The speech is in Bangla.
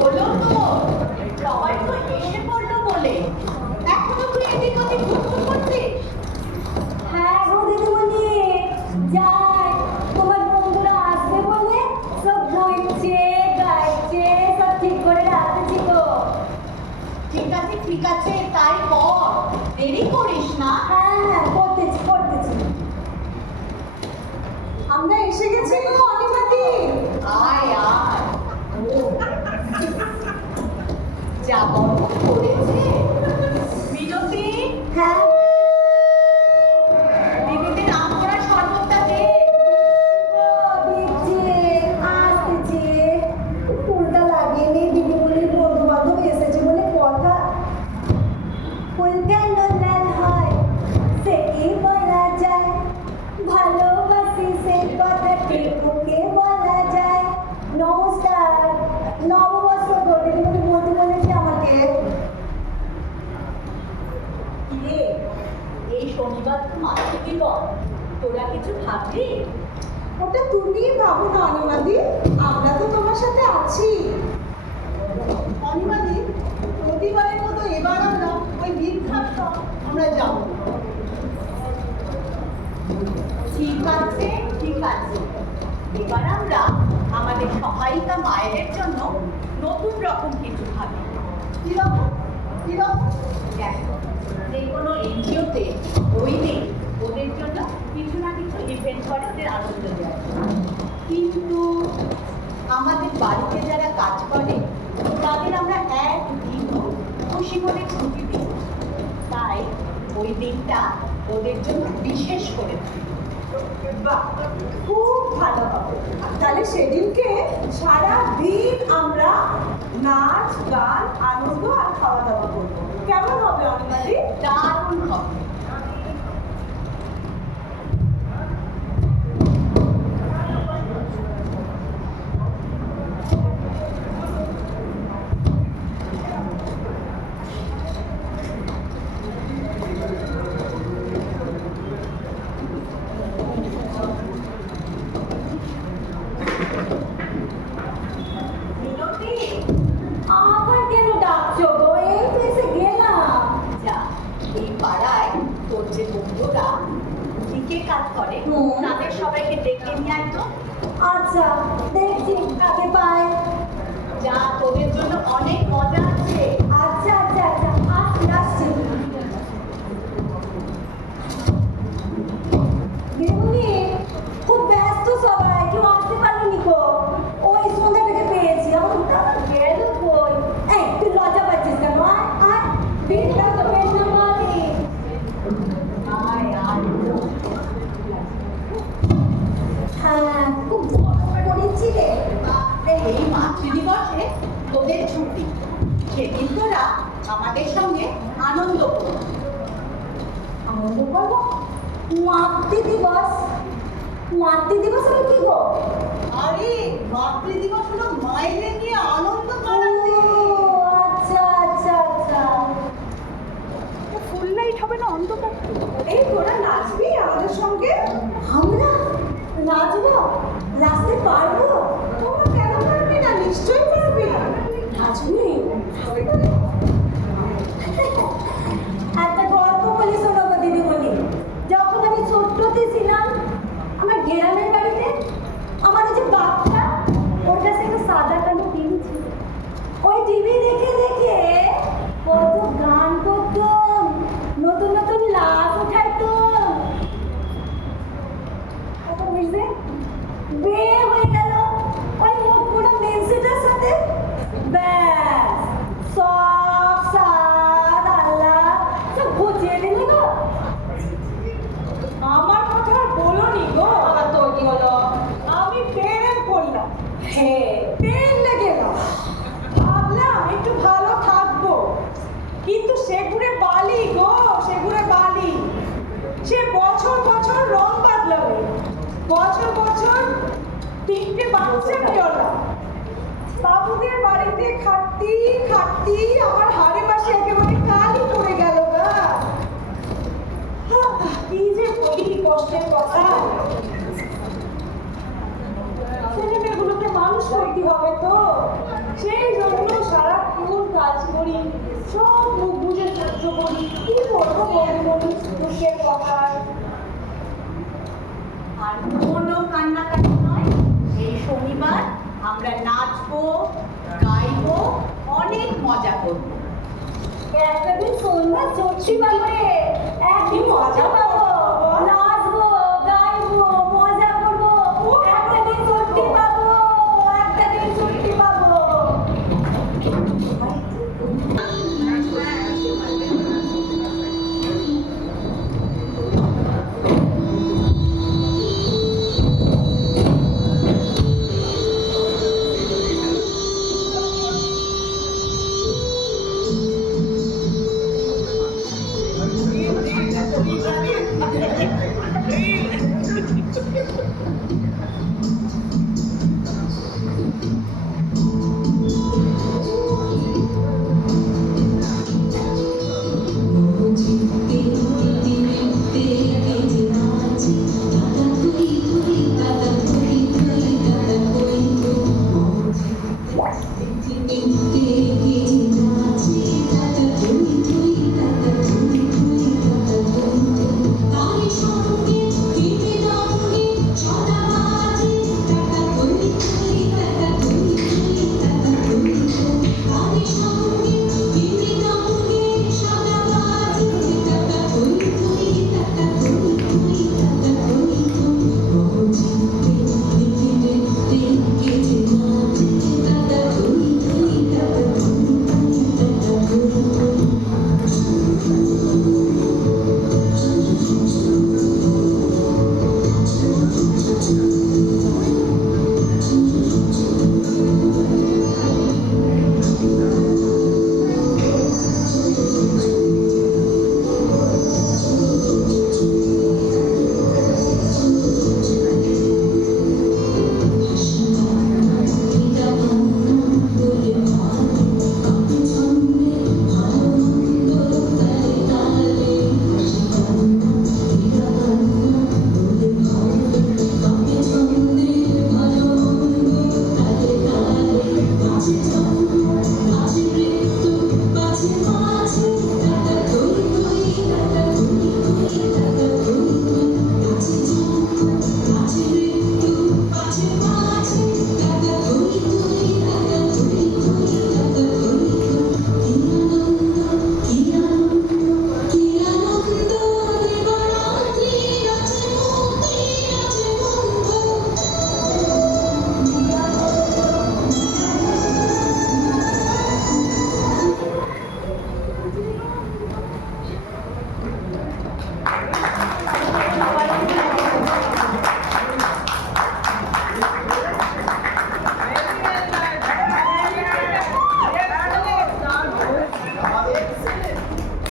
হলো তো? সবাই তো এসে পড়লো বলে এখনো তুই এদিক ওদিক ঘুরঘুর করছিস? হ্যাঁ গো দিদিমণি, যাই তোমার বন্ধুরা আসবে বলে সব বইছে গাইছে সব ঠিক করে রাখতেছি তো। ঠিক আছে ঠিক আছে, তাই কর, দেরি করিস না। হ্যাঁ হ্যাঁ করতেছি করতেছি। আমরা এসে গেছি গো অনিমাদি। আয় আয়। যা গরম পড়েছে। মিনতি, হ্যাঁ দিদিদের নাম করা শরবতটা দে। দিচ্ছি আসতেছি। ফুলটা লাগিয়ে দিদিমণির বন্ধু বান্ধব এসেছে বলে কথা। ফুল কেন লাল হয় সে কি বলা যায়, ভালোবাসি সে কথাটি মুখে বলা যায়। নমস্কার, নববর্ষ গো দিদিমণি বলতে বলেছে আমাকে। কিরে, এই শনিবার তো মাতৃদিবস, তোরা কিছু ভাবলি? ওটা তুমি ভাবো না অনিমাদি, আমরা তো তোমার সাথে আছি। অনিমাদি, প্রতিবারের মতো এবার আমরা ওই বৃদ্ধাশ্রম আমরা যাবো। ঠিক আছে ঠিক আছে, এবার আমরা আমাদের সহায়িকা মায়েদের জন্য নতুন রকম কিছু ভাবি। কিরকম কিরকম? দেখো, যে কোনো এনজিওতে ওই দিন ওদের জন্য কিছু না কিছু ইভেন্ট করে ওদের আনন্দ দেয়, কিন্তু আমাদের বাড়িতে যারা কাজ করে তাদের আমরা একদিনও খুশি মনে ছুটি দিই। তাই ওই দিনটা ওদের জন্য বিশেষ করে দিই। বাহ, খুব ভালো হবে। তাহলে সেদিনকে সারা দিন আমরা নাচ গান আনন্দ আর খাওয়া দাওয়া করবো। কেমন হবে অনিমাদি? দারুণ হবে। মিনতি, আবার কেন ডাকছো গো? এই তো এসে গেলাম। যা, এই পাড়ায় তোর যে বন্ধুরা দিকে কাজ করে তাদের সবাইকে ডেকে নিয়ে আয় তো। আচ্ছা দেখছি কাকে পাই। যা, তোদের জন্য অনেক মজা আছে। আচ্ছা আচ্ছা আচ্ছা আসছি। দিদিমণি খুব ব্যস্ত সবাই, কেউ আসতে পারেনি গো। ওই সন্ধ্যাটাকে পেয়েছি, আমার গেল কই। এই তুই লজ্জা পাচ্ছিস কেন? আয় দিদিটা তো বেশ নামাজি। আয় আয়। হ্যাঁ খুব বড় করেছি রে। এই মাতৃদিবসে তোদের ছুটি, সেদিন তোরা আমাদের সঙ্গে আনন্দ কর। আনন্দ করবো? মাতৃ দিবস? মাতৃ দিবস হলো কি গো? আরে মাতৃদিবস হলো মায়েদের নিয়ে আনন্দ করার ও, দিন। আচ্ছা আচ্ছা আচ্ছা। ফুল লাইট হবে না অন্ধকার? এই তোরা নাচবি আমাদের সঙ্গে? আমরা নাচবো? নাচতে পারবো? তোমরা কেন পারবি না? নিশ্চয়ই পারবি। নাচবি? একটা গল্প বলি শোনো গো দিদিমণি। যখন আমি ছোট্টতে ছিলাম আমার গ্রামের বাড়িতে, আমার ওই যে বাচ্চা ওর কাছে একটা সাদা কালো টিভি ছিল। ওই টিভি দেখে দেখে কত গান করতাম, নতুন নতুন লাফ উঠাইতাম। কত বুঝলে বিয়ে হয়ে গেল ওই মুখ পুরো মেন্সিটার সাথে। ব্যাস সব সাদ আল্লাহ সব ঘুচিয়ে দিল গো। আমার কথা আর বলোনি গো। আবার তোর কি হলো? আমি প্রেম করলাম। হ্যাঁ প্রেম লেগে গেল। ভাবলাম একটু ভালো থাকবো, কিন্তু সেগুড়ে বালি গো, সেগুড়ে বালি। সে বছর বছর রং বদলাবে, বছর বছর তিনটে বাচ্চা পেয়লা। বাবুদের বাড়িতে খাটতি খাটতি আমার হাড়ে পাশে একেবারে কালি পড়ে গেল গা। কি যে বলি কষ্টের কথা। ছেলে মেয়েগুলোকে মানুষ করতে হবে তো, সেই জন্য কাজ করি, সব মুখ বুঝে সহ্য করি। কি বলবো বৌদিমণি, দুঃখের কথা। আর কোনো কান্নাকাটি নয়, এই শনিবার আমরা নাচবো, গাইবো, অনেক মজা করবো। একটা দিন শোন না, সত্যি বাবা রে, একদিন মজা